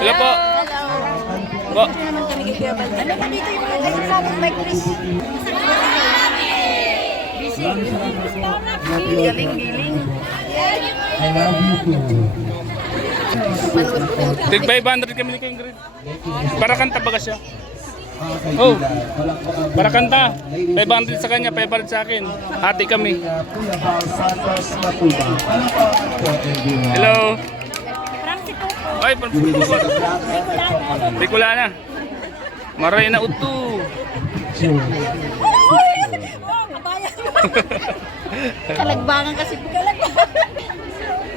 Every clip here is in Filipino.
Hello po. Po. Naman kami kay Kuya Bal. Ano pa dito yung mga kasama Mike Chris? Busy. Galing. I love you too. Tig 500 kami ni King Green. Para kanta baga siya. Oh. Para kanta. 500 sa kanya, 500 sa akin. Hati kami. Hello. Ay, Bicolana. Maray na uto. Kalagbangan kasi.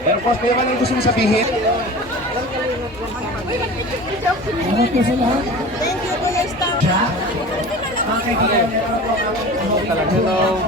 Pero boss, may naman ang gusto mong sabihin? Ano po sa lahat? Thank you, Kuya Star. Jack? Mga kaibigan, Hello.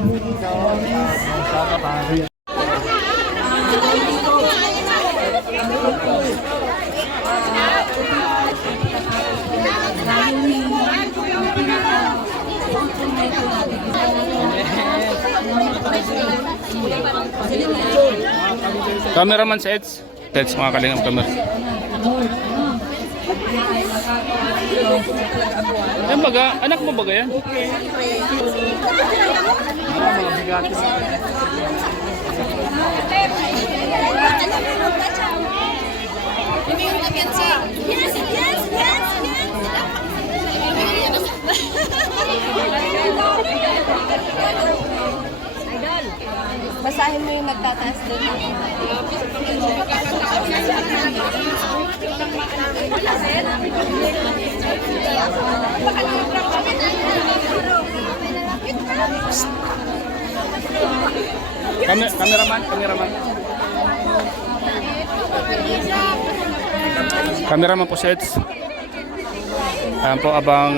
Cameraman sa Eds. Eds, mga kalingap camera. Yan baga, anak mo baga yan? Basahin mo yung nagtataas doon. Cameraman. Cameraman po sets. Ayan po abang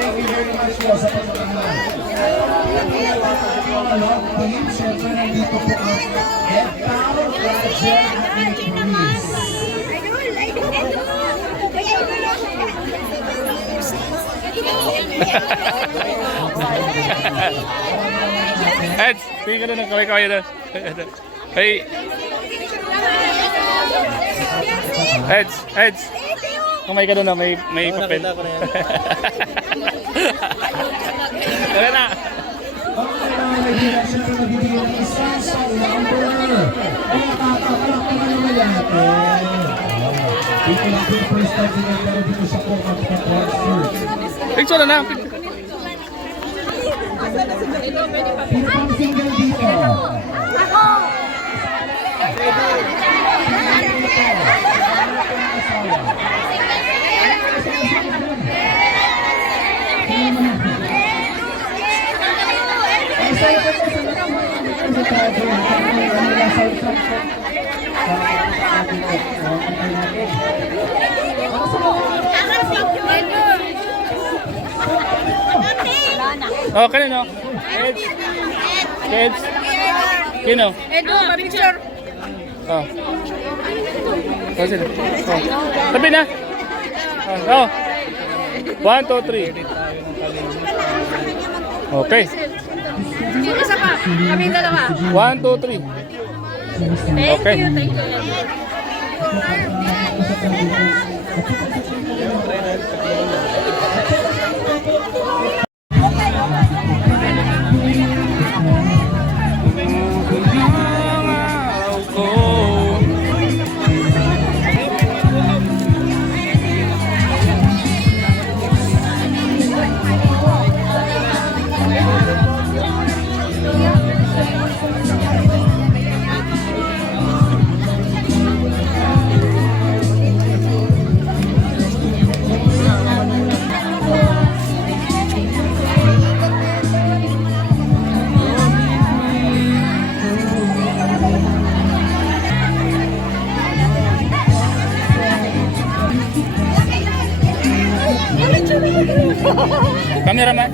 thank you very much po sa pagkakamahal. Siyempre, nandito po ang Empower Roger at Police. Eds, tingin ka na ng kaway-kaway na. Hey. Eds. Kamay ka doon na, may papel. Tara na. Siyempre, nagbibigay ng isang sa number. Ay, nakakapalakpakan naman natin. Dito lang po yung first time din pero dito siya po magpa-transfer. Picture na. Pinapang single dito. Oh, kanino? Eds. Kino? Edo, picture. Oh. Kasi. Oh. Tabi na. Oh. 1, 2, 3. Okay. Isa pa. Kami dalawa. 1, 2, 3. Okay. Thank you. Cameraman.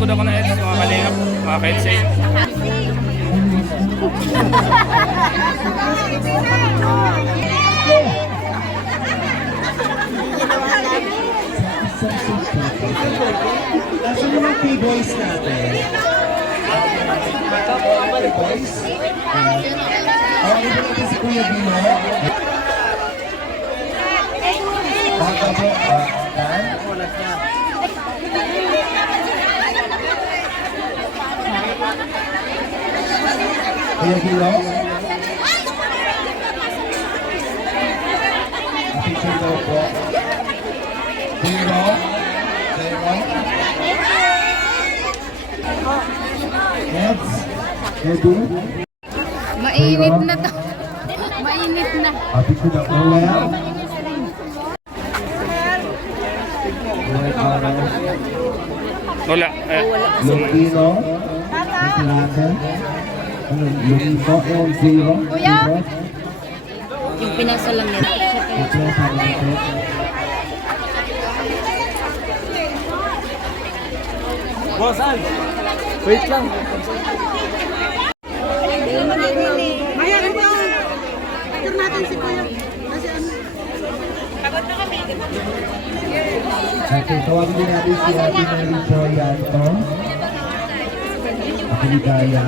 likod ako ng Eds, mga kalingap, mga kaitsay. Nasa mga P-boys natin? P-boys? Ano ba natin si Kuya Bino? Baka po, Dan? Kuya Bino? Picture daw po. Bino? Neds? Ready? Mainit na to. Mainit na. Ate ko na Roel. Wala. Lupino. Nicolatan. Lupino. L0. Kuya? Yung pinasa lang nila. Wait lang. Maya, ano ba? Picture natin si Kuya. Kasi ano? Okay, tawagin din natin si Ate Mary Joy Yanto. Ate Ligaya.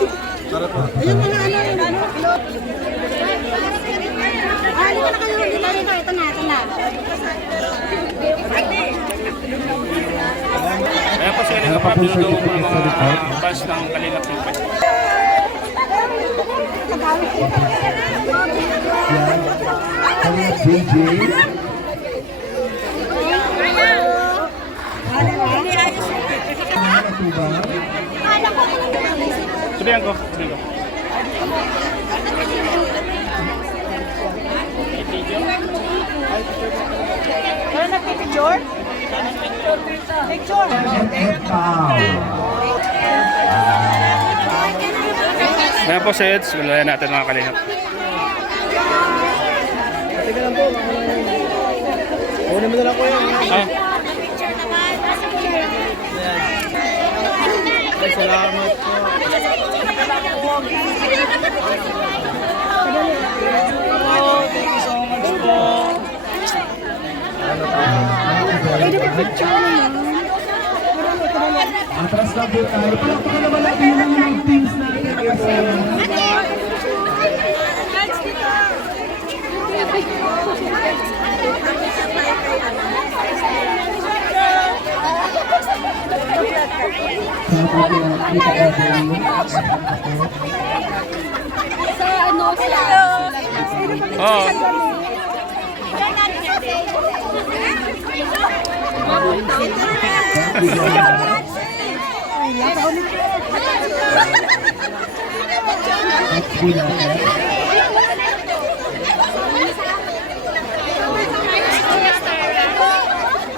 Ayun na ano, yun ano. Ah, hindi ka na kayo, hindi na rin. Ito na, ito na. Ayan po sila nga pabiludo mga fans ng kalingap ng pwede. Yan. Kami at JJ. Ano po ba? Sabihan ko, sabihan ko. Ano nagpipicture? Picture. Ayan po si Eds, gulayan natin mga kalingap. Teka lang po. Una mo na lang ko yan. Ah, Ay, salamat po. Oh, thank you so much po. Atras na po tayo. Palakpakan naman natin yung mga teams natin. Kasi Sa ano sila? oo.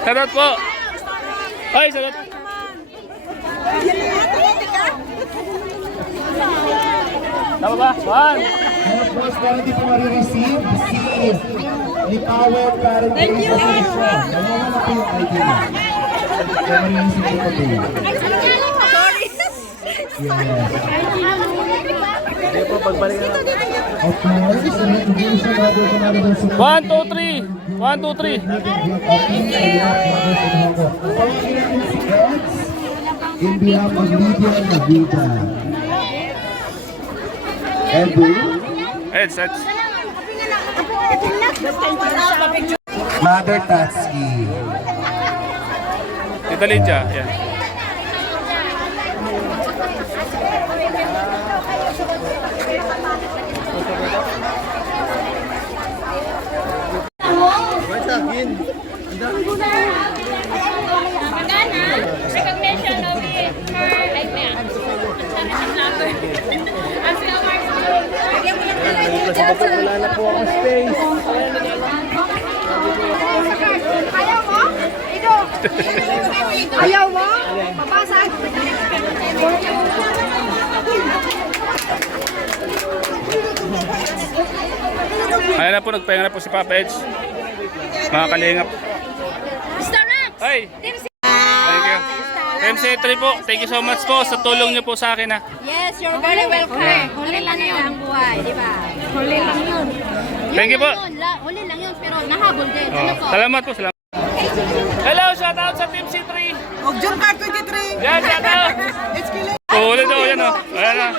Salot po. Ay, salot. Tama ba? One. And of course, para di po marireceive, si Lipawer Parent Association. Ano na po yung ID niya? Kaya marireceive ko po yun. Yes. Hindi po, pagbalik na. Of course, hindi siya bago kumari ng support. 1, 2, 3. 1, 2, 3. In behalf of Lydia and Navita. Edu, Eds, Eds. Mother Tatsuki. Tita Lydia, yan. What's up, Gin? Recognition of the like man. I'm still Kasi bakit wala na po akong space. Ayaw mo? Ito. Ayaw mo? Papasag. Ayan na po, nagpahinga na po si Papa Edge. Mga kalingap. Mr. Rax! Ay! Thank you. MC3 po, thank you so much po sa tulong niyo po sa akin ha. Yes, you're very welcome. Huli lang yun ang buhay, di ba? Huli lang yun. Thank you po. Huli lang yun, pero nahabol din. Ano po? Salamat po, salamat. Hello, shout out sa Team C3. Og June Card 23. Yan, shout out. It's Kilid. Ulit daw, yan o. Ayan na.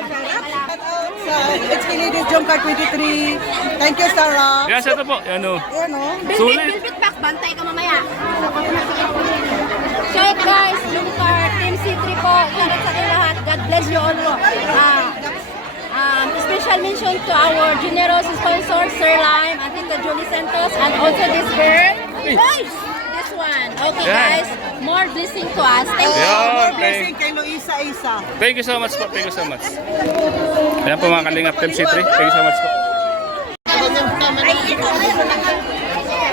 It's Kilid, June Card 23. Thank you, Sarah. Yan, shout out po. Yan o. Yan o. Sulit. Bilbit back, bantay ka mamaya. So guys, Jumcar, Team C3 po, shoutout sa ating lahat. God bless you all po. Special mention to our generous sponsor, Sir Lime, and Tita Julie Santos, and also this girl. Guys, this one. Okay Yan. guys, more blessing to us. Thank you. Yan, More blessing kay Luisa-Isa. Thank you so much po. Thank you so much. Ayan po mga kalingap Team C3. Thank you so much po.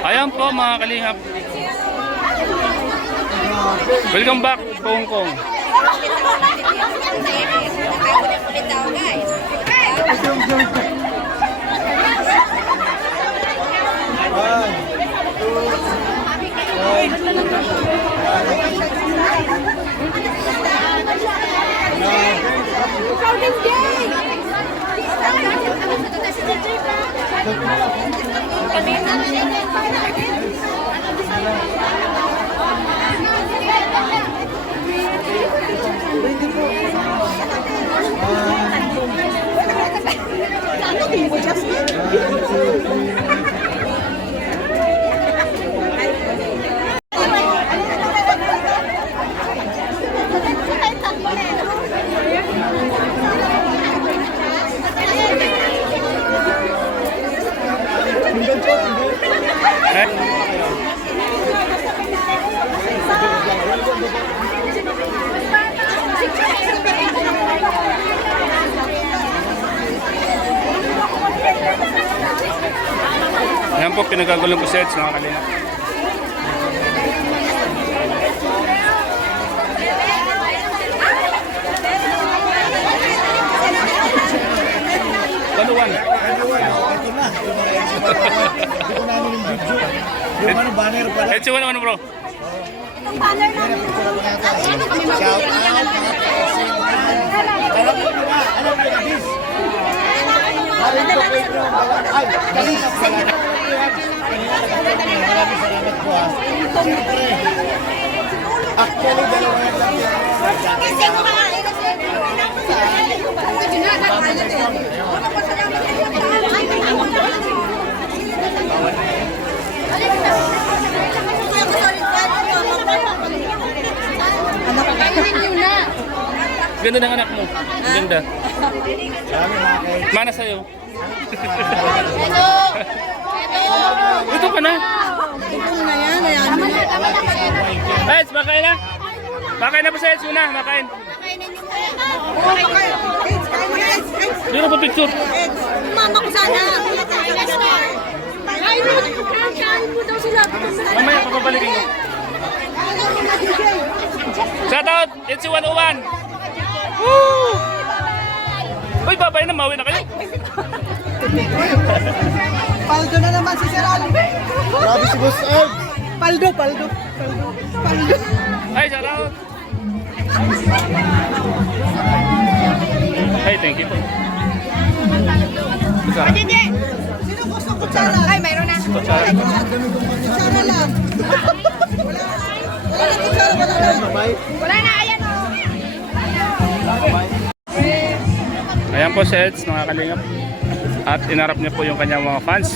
Ayan po mga kalingap. Welcome back to Hong Kong. Ayan po, pinagagulong ko sets mga kalingap. Kaluwan. Ito na. Hindi ko namin yung video. Yung ano, banner pala. Let's see ano bro. Shout out mga kasi. Alam mo ba? Alam mo ba this? Alam ko kayo bro. Ay, kasi sa pala. Maraming salamat po ha. Siyempre. Actually, dalawa yan lang yan. Kasi kumakain kasi. Ganda ng anak mo. Ganda. Mana sa'yo? Hello! Hello! Ito ka na. Ito na yan. Ayan. Tama na, tama na. Eds, makain na. Makain na po sa Eds muna. Makain. Hindi na po picture. Mama ko sana. Ay, kain mo daw sila. Mamaya papabalikin ko. Shout out! It's 101. Woo! Uy, babay na. Mauwi na kayo. Paldo na naman si Sir Ali. Grabe si Boss Ed. Paldo. Ay, shout out. Hey, thank you po. Kutsara. Sino gusto kutsara? Ay, mayroon na. Kutsara. Kutsara lang. Wala na kutsara, wala na. Wala na, ayan o. Ayan po si Eds, mga kalingap. At inarap niya po yung kanyang mga fans.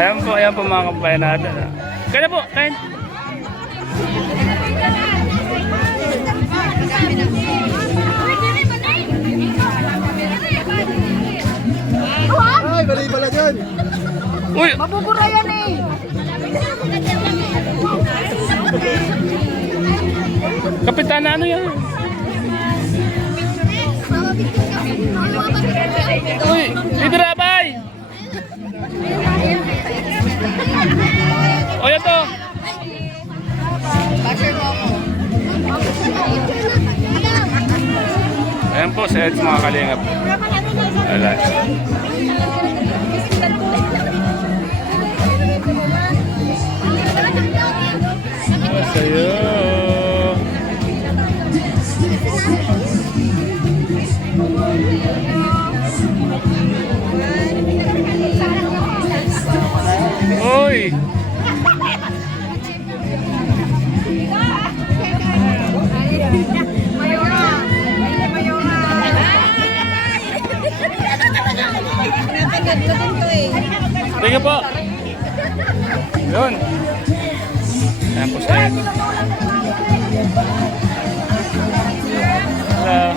Ayan po mga kabayan natin. Kaya po, kain. Ay, balay pala dyan. Uy! Mabubura yan eh. Kapitana, ano yan? Uy! Idirabay! O yan to! Basher mo ako. po si Eds mga kalingap. Wala. Masaya. Uy! Tingnan po. Yun. Ayan po siya. Hello.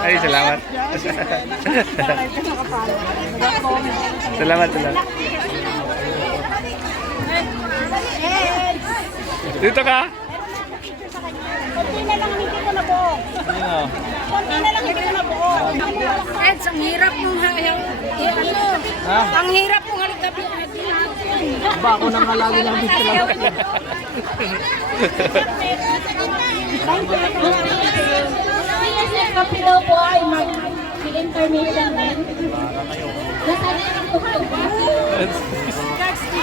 Ay, salamat. Salamat. Dito ka? Konti na lang hindi ko na buo. Konti na lang hindi ko na buo. Eds, ang hirap mong ang hirap mong halikabi. Ba ako nang halagi lang dito lang. Kape daw po ay mag-intermission din. Nasali ang tuktok ba?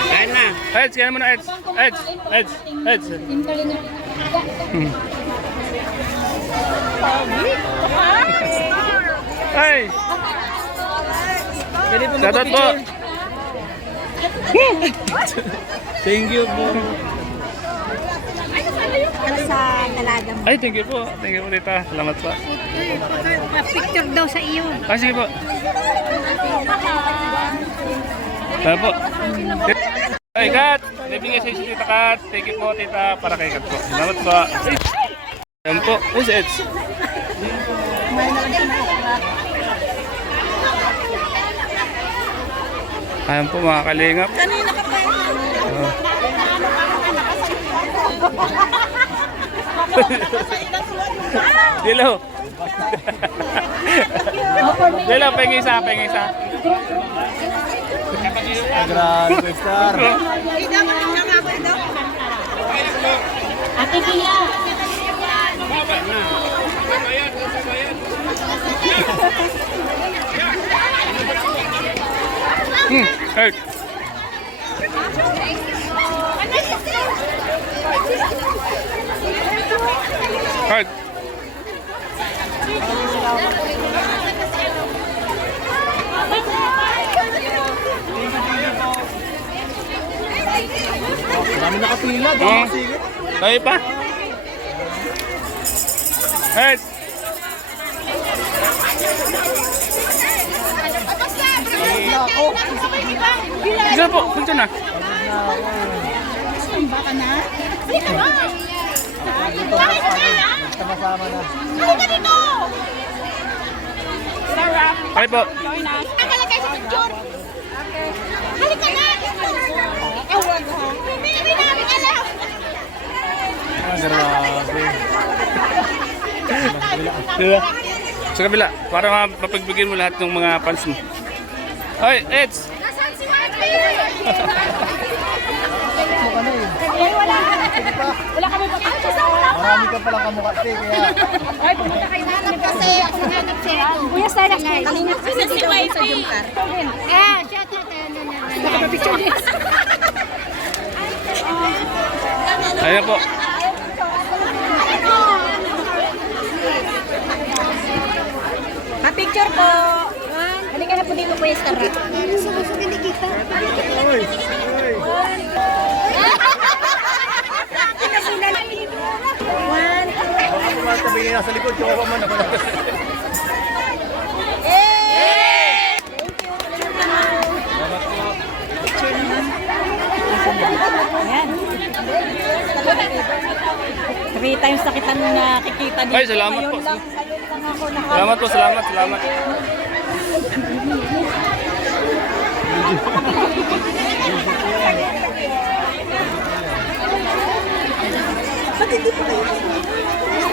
Kain na. Eds, kain mo na Eds. Eds. Ay! Shoutout po. Thank you po. Sa dalaga mo. Ay, thank you po. Thank you po, tita. Salamat po. Picture daw sa iyo. Ah, sige po. Salamat po. Ay, Kat. Nabigay sa Tita Kat. Thank you po, tita. Para kay Kat po. Salamat po. Ayan po. Oh, si Eds. Ayan po, mga kalingap. Kanina ka pa Dilaw. Dilaw, pengi isa. Grabe, star. Ate Pia. Hey. Hey. Dami nakapila, Oh. dami sige. Tayo pa. Hey. Isa po, punta na. Baka na? Halika na! Bakit ka na? Sama-sama na. Halika dito! Sarap! Tayo po. Akala kayo sa picture! Halika na! Ewan ko. Hindi namin alam! Grabe. Diba? Sa kabila, para mapagbigyan mo lahat ng mga fans mo. Hoy, Eds! Nasaan si Mati? Wala kami pagkakasya sa wala pa. Marami ka palang kamukha, te, kaya... Ay, pumunta kayo natin kasi ako nanap siya. Kuya Starbucks, kanina kasi si Wifi sa Jumcar. Ah, shout out. Nakapapicture din. Ayan po. Pa-picture po. Halika na po dito po yung Starbucks. Hindi kita. One. Baka tumatabi niya sa likod, tsaka pa man ako. Ayan. 3 times na kita nakikita dito. Ay, salamat po. Ngayon lang ako Salamat po, salamat.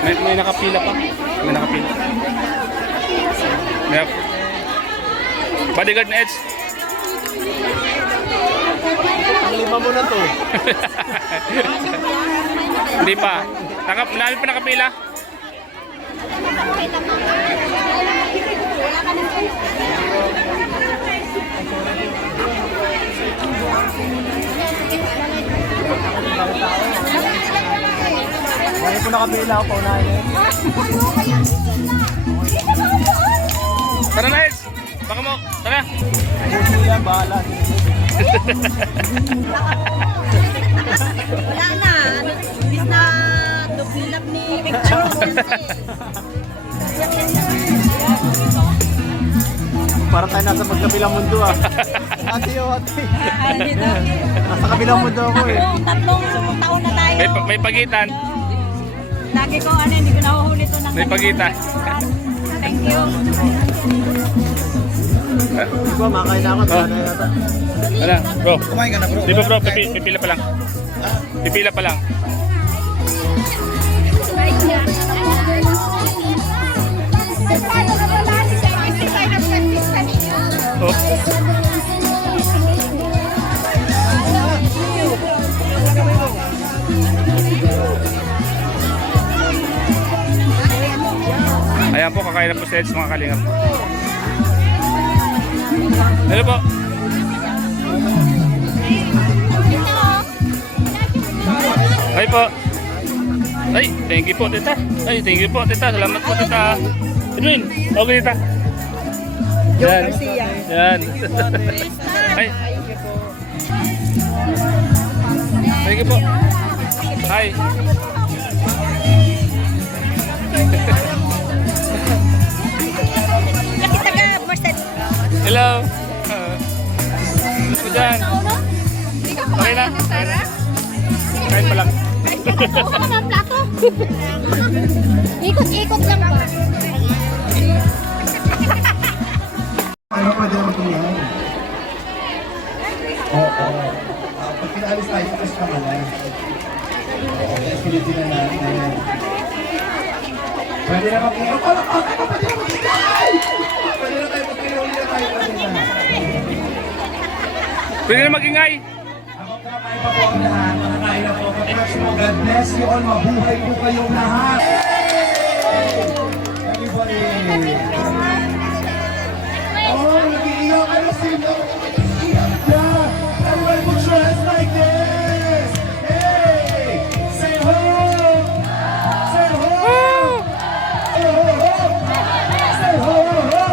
May nakapila pa. May nakapila. May bodyguard na Edge. Ang lima mo na to. Hindi pa. Marami pa nakapila. Kaya po nakapila ako pa unahin. Tara na Edge. Baka mo. Tara. Hindi yan, bahala. Wala na. Bis na dupilap ni Para tayo nasa magkabilang mundo ah. Ate o ate. Nasa kabilang mundo ako eh. Tatlong taon na tayo. May pagitan. Lagi ko hindi ko nahuhuli to ng May pagitan. Thank you. Di ba, makain na ako. Sana yata. Wala, bro. Kumain ka na bro. Di ba bro, pipila pa lang. Pipila pa lang. Oh. Ayan po, kakain na po sa Edge mga kalingap. Hello po. Ay po. Ay, thank you po tita. Ay, thank you po tita. Salamat po tita. Edwin, okay tita. Yan. Yan. Ay. Thank you po. Hi. Hello. Ano po dyan? Okay na? Kain pa lang. Kuha ka ng plato. Ikot-ikot lang ba? Ano pa din naman yan? Oo. Pag pinaalis tayo, tapos ka malay. Oo, kaya sulitin na natin na yan. Pwede na mag-inom. Pwede na mag-ingay! Pwede na tayo mag-inom. Pwede na mag-ingay. Habang kumakain pa po ang lahat, makakain na po. Congrats mo. God bless you all. Mabuhay po kayong lahat. Everybody. Oh, nag-iiyak kayo sila. Yeah, everybody put your hands like this. Hey, say ho. Say ho. Say ho, ho. Say ho, ho.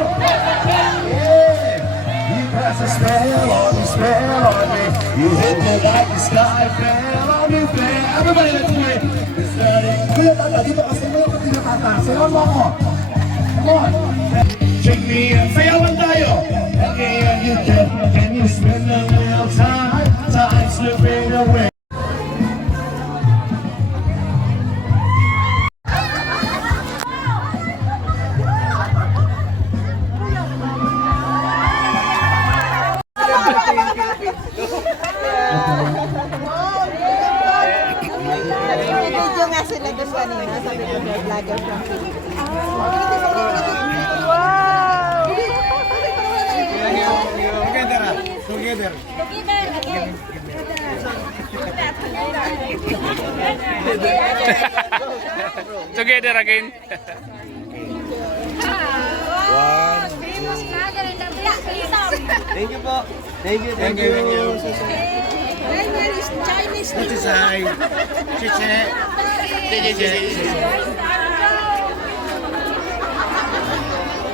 Yeah, you cast a spell on me, spell on me. You hit me like the sky fell on me, fell. Everybody, let's do it. It's starting. Kuya, tata, dito kasi mo yung tinatata. Sayawan mo ako. Come on. Shake me and sayawan tayo. Okay, and you get, can you spend a little time? Time slipping away. Video nga sila doon kanina. Sabi ko na vlogger from Philippines. Together. Together again. Famous vlogger in the Philippines. Thank you po. Thank you. Thank you. Where is Chinese? This is I. Chiche.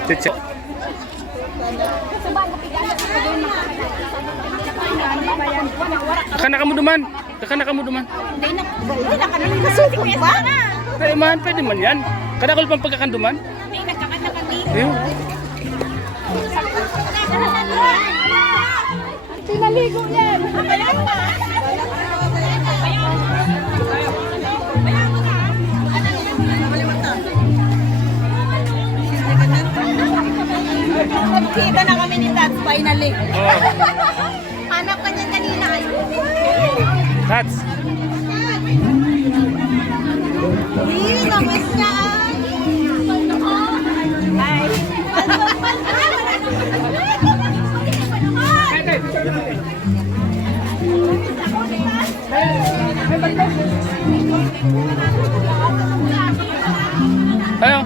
Chiche. Nakana ka mo duman. Nakana ka mo duman. Hindi na kami nakasupot ba? Ay man, pwede man yan. Kadakol pang pagkakanduman. Hindi nagkakanta kami. Ayun. Pinaligo yan. Kita na kami ni Tats finally. Oh. Hanap ka niya kanina. Tats. Uy, kamusta? Ay. Ayo.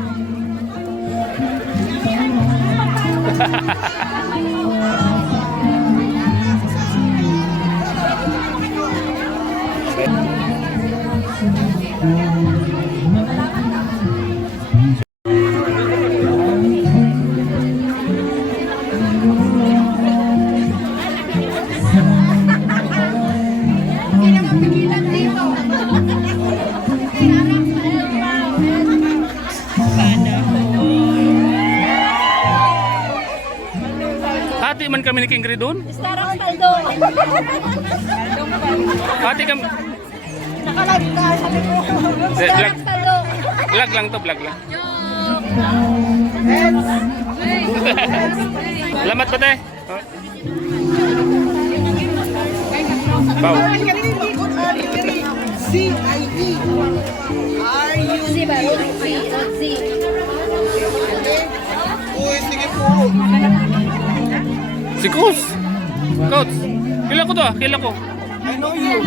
Hati man kami ni King Ridon. Starang paldo. Hati kami. Nakalag ka, sabi ko. Vlog. Starang paldo. Vlog lang to, vlog lang. Salamat pa te. Wow. Z ba? Z. Si Coach. Coach. Kila ko to ah, kila ko. I know you.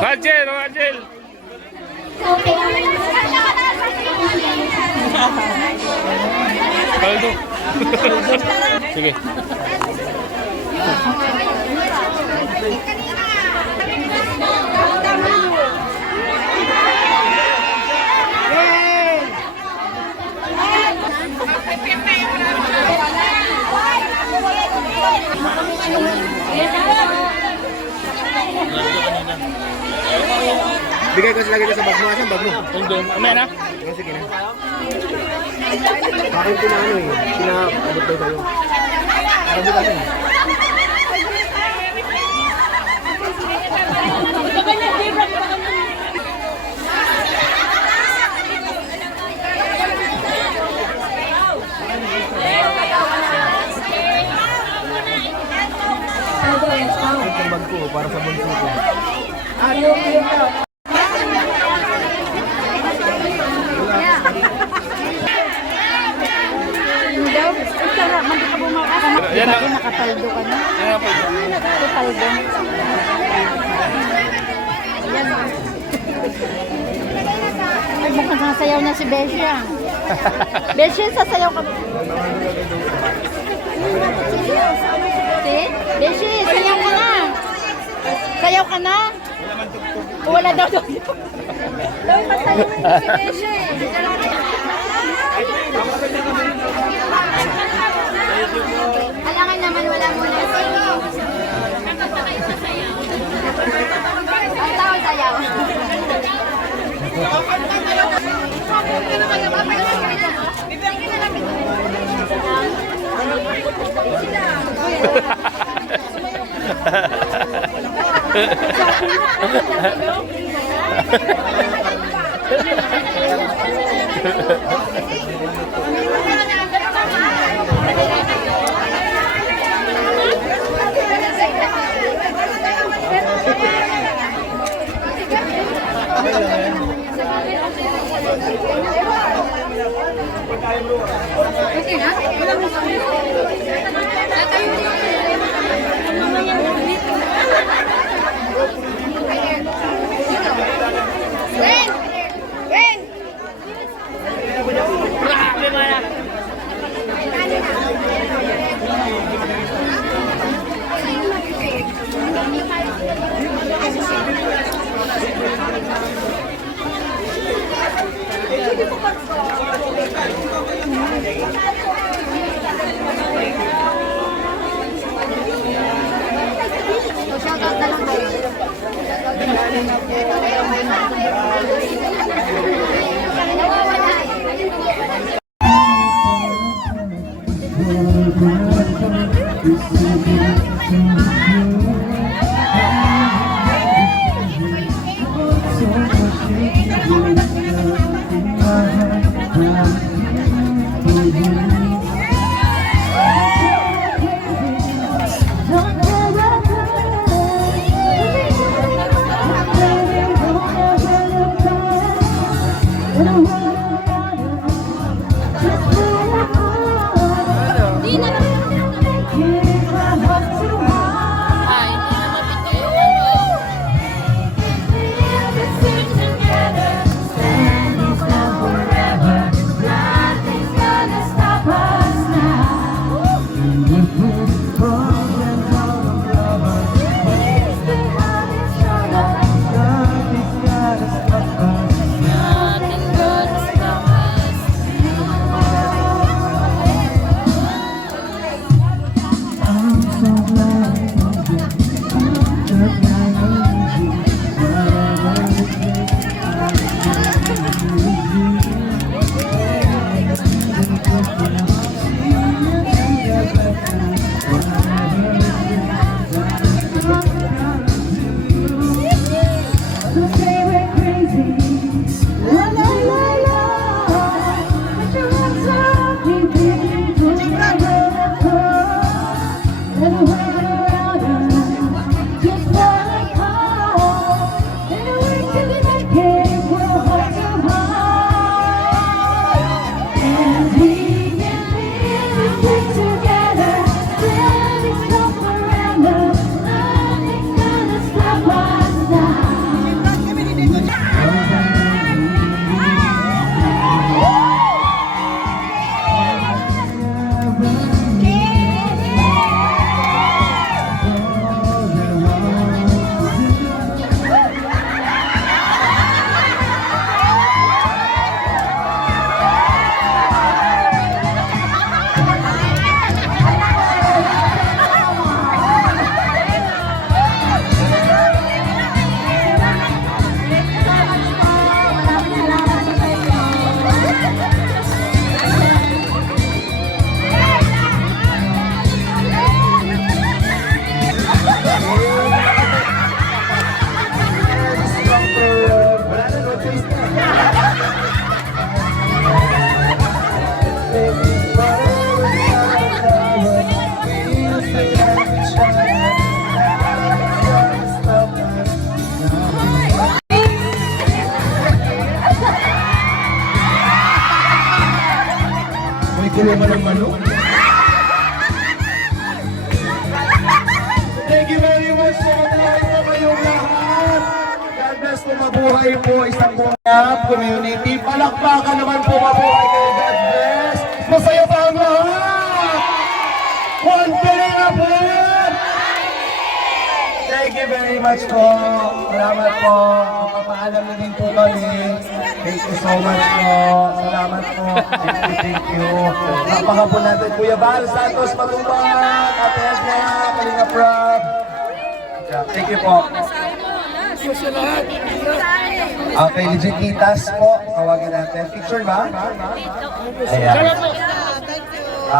Rajel, Rajel. Paldo. Sige. Bigay ko lagi sa bag mo. Asan bag mo? Doon, amen na. Sige na. Bakit ko na ano eh. Pinaabot daw tayo. Abot ako. Ang bag ko para sa bunso ko. Yan lang. Nakapaldo ka na. Yan lang po. Nakapaldo. Ay, mukhang sasayaw na si Besha. Besha, sasayaw ka. Si? Beshi, sayaw ka na. Sayaw ka na. Wala daw doon. Daw pasayaw mo si Beshi. Alangan naman wala muna. Ang tao sayaw. Di na lang. Ay, hindi na mabigay yung ano. Nothing gonna stop us. May kulungan ng manok. Thank you very much po. Mabuhay po kayong lahat. God bless po, mabuhay po. Isang buong community. Palakpakan naman po, mabuhay kayo. God bless. Masaya pa ang lahat. 1 billion na po. Thank you very much po. Salamat po. Papaalam na din po kami. Thank you so much po. Salamat po. Thank you. Napaka po natin Kuya Val Santos Matubang, Ate Edna, Kalinga Prab. Thank you po. Okay, legit Kitas po. Tawagin natin. Picture ba? Ayan.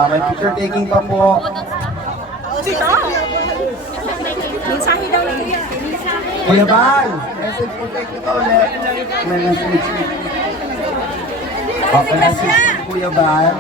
May picture taking pa po. Mensahe daw lang yan. Kuya Val, message po kayo ito ulit. May message. Okay, message po Kuya Val.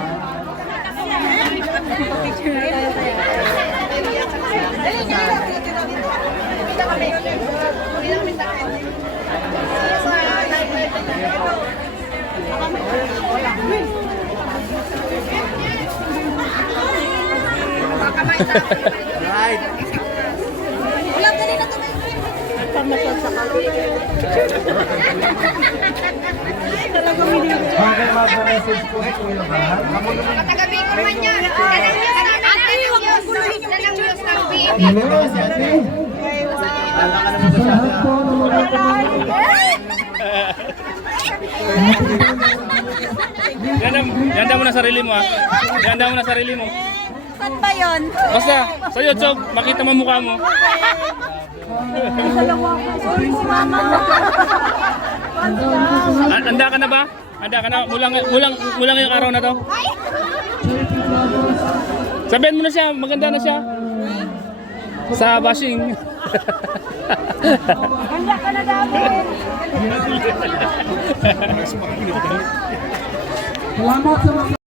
Wala ka rin na tumay. Okay, mag-message po si Kuya Val. Taga-Bicol man yan. Ate, huwag mo guluhin yung pictures ng baby. Hello, ate. Ganda mo na sarili mo, ah. Ganda mo na sarili mo. Saan ba yun? Basta, sa YouTube, makita mo mukha mo. Sorry si mama. Handa ka na ba? Handa ka na? Mulang yung araw na to. Sabihan mo na siya, maganda na siya. Sa bashing. Handa ka na David. Salamat sa mga